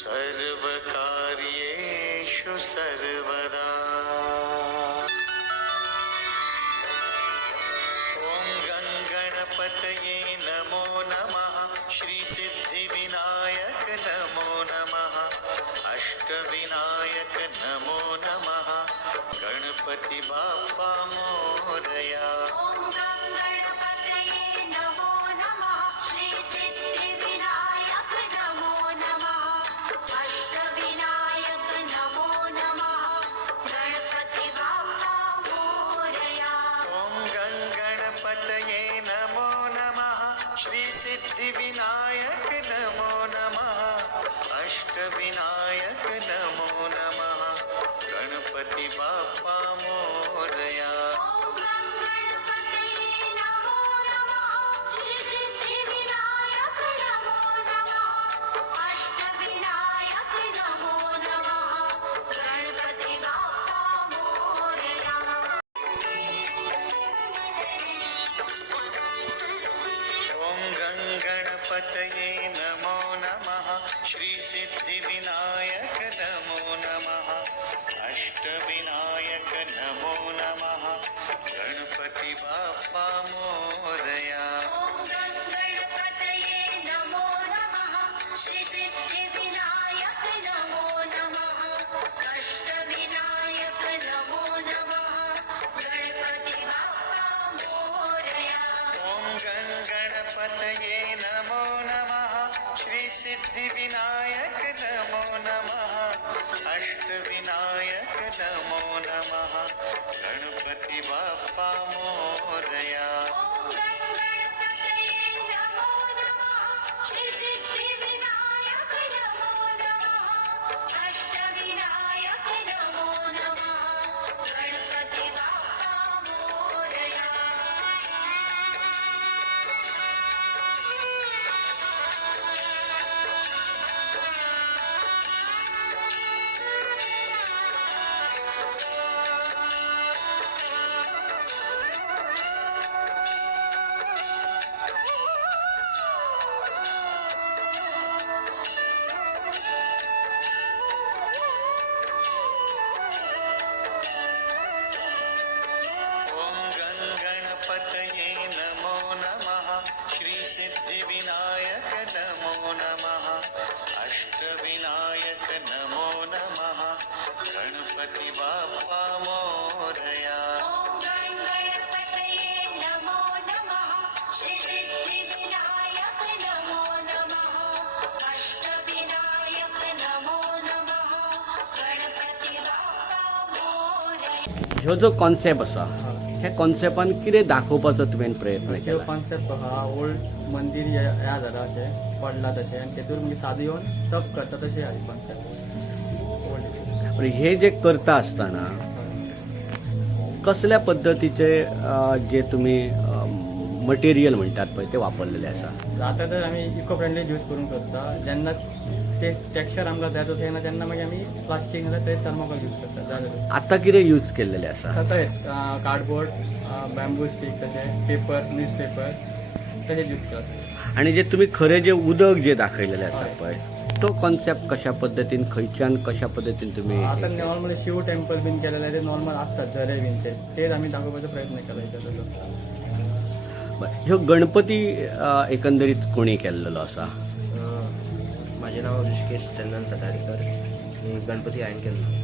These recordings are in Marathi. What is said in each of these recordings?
सर्वकार्येषु सर्वदा। ॐ गङ्गणपतये नमो नमः श्रीसिद्धिविनायक नमो नमः अष्टविनायक नमो नमः गणपति बाप्पा मोरया नमः श्रीसिद्धिविनायक नमो नमः। अष्टविनायक नमो नमः। गणपति सिद्धिविनायक नमो नमः। अष्टविनायक नमो नमः। गणपति बाप्पा ह्यो जो कॉन्सेप्ट आसा ह्या कॉन्सेप्टान कितें दाखोवपाचो तुवें प्रयत्न केला? कॉन्सेप्ट हा ओल्ड मंदिर या या जाता अशें पडला तशें आनी तेतून आमी सादी येवन टप करता तशें हा कॉन्सेप्ट हे जे करता आसतना कसल्या पद्दतीचे जे तुमी मटेरियल म्हणटात पळय ते वापरलेले आसा आतां तर आमी इको फ्रेंडली यूज करून करता. जेन्ना ते टेक्स्चर आमकां जाय तसो येना तेन्ना मागीर आमी प्लास्टीक नाजाल्यार ते थर्मोकॉल यूज करता जाय जाल्यार आतां कितें यूज केल्लेले आसा तशेंच कार्डबोर्ड बॅम्बू स्टीक तशें पेपर न्यूज पेपर तशें यूज करता आणि जे तुम्ही खरे जे उदक जे दाखयलेले आसा हय. पळय तो कॉन्सेप्ट कशा पद्दतीन खंयच्यान कशा पद्दतीन तुमी आतां नॉर्मल शिव टेम्पल बीन केलेले ते नॉर्मल आसतात झरे बीन ते. तेच आमी दाखोवपाचो प्रयत्न केला हेच्यात बरं. ह्यो गणपती अ, एकंदरीत कोणी केल्लेलो आसा माझे नाव ऋषिकेश चंदन सटारीकर मी गणपती हांवें केला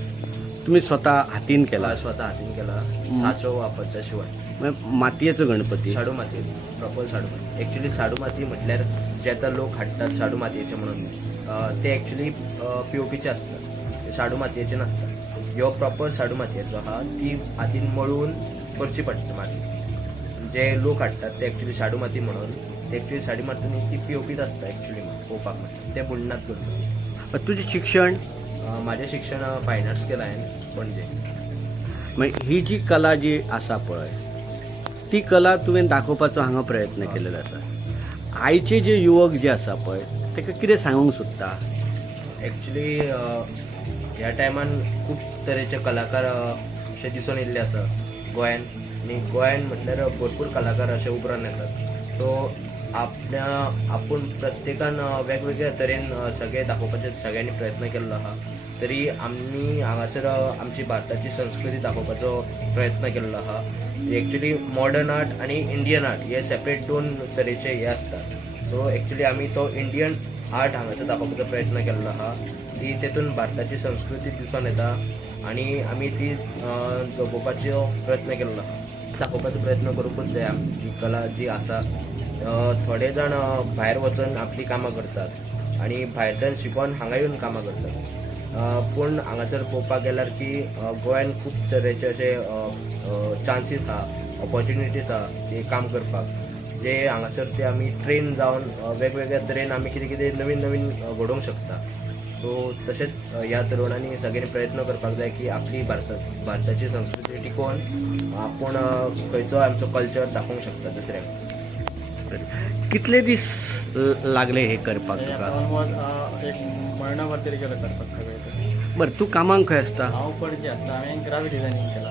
तुम्ही स्वतः हातीन केला? स्वतः हातीन केला. साचो वापरच्या शिवाय. म्हणजे मातयेचो गणपती? शाडू माती. प्रॉपर शाडू माती. ॲक्च्युली शाडू माती म्हटल्यार जे आता लोक हाडटात शाडू मातयेचे म्हणून अं, ते ॲक्च्युली पी ओ पीचे असतात. ते शाडू मातयेचे नसतात. ह्यो प्रॉपर शाडू मातयेचो हा ती हातीन मळून करची पडटा माती. जे लोक हाडटात ते ॲक्च्युली शाडू माती म्हणून ते ॲक्च्युली शाडू माती ती पी ओ पीच आसता ॲक्च्युली पळोवपाक म्हटल्यार ते करतात. पण तुझे शिक्षण? माझे शिक्षण फायन आर्ट्स केलं आहे पणजे ही जी कला जी आसा पळय ती कला तुवें दाखोवपाचो हांगा प्रयत्न केलेलो आसा आयचे जे युवक जे आसा पळय ताका कितें सांगूंक सोदता ॲक्च्युली ह्या टायमान खूब तरेचे कलाकार अशे दिसून येयल्ले आसा गोंयान आनी गोंयान म्हटल्यार भरपूर कलाकार अशे उबरोन येतात सो आपल्या आपूण प्रत्येकान वेगवेगळ्या तरेन सगळे दाखोवपाचे सगळ्यांनी प्रयत्न केल्लो आहा तरी आमी हांगासर आमची भारताची संस्कृती दाखोवपाचो प्रयत्न केल्लो आहा एक्चुली मॉडर्न आर्ट आनी इंडियन आर्ट हे सेपरेट दोन तरेचे हे आसतात सो एक्चुली आमी तो इंडियन आर्ट हांगासर दाखोवपाचो प्रयत्न केल्लो आहा की तेतून भारताची संस्कृती दिसून येता. आनी आमी ती अ, जगोवपाचो प्रयत्न केल्लो आहा दाखोवपाचो प्रयत्न करूंकूच जाय आमची कला जी आसा थोडे जाण भायर वचून आपली कामां करतात आनी भायरच्यान शिकून हांगा येवन कामां करतात. पूण हांगासर पळोवपाक गेल्यार की गोंयान खूब तरेचे अशे चान्सीस आहा ऑपॉर्च्युनिटीज आहा ते काम करपाक. जे हांगासर ते आमी ट्रेन जावन वेगवेगळ्या तरेन आमी कितें कितें नवीन नवीन घडोवंक शकता. सो तशेंच ह्या तरुणांनी सगळ्यांनी प्रयत्न करपाक जाय की आपली भारता भारताची संस्कृती टिकोवन आपूण खंयचो आमचो कल्चर दाखोवंक शकता दुसऱ्यांक कितले दीस लागले हे करपाक एक म्हयनोभर तरी केलं करपाक सगळें. बरं तू कामाक खंय आसता? हांव पणजे आसता हांवें ग्राफिक डिझायनिंग केला.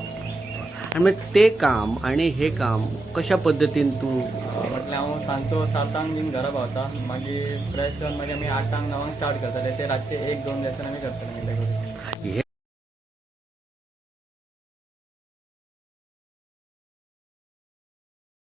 आनी मागीर ते काम आनी हे काम कशा पद्दतीन तूं म्हटल्यार हांव सांजचो सातांक बीन घरा पावता. मागीर फ्रेश जावन मागीर आमी आठांक णवांक स्टार्ट करताले. ते रातचे एक दोन लेसन आमी करतले. करून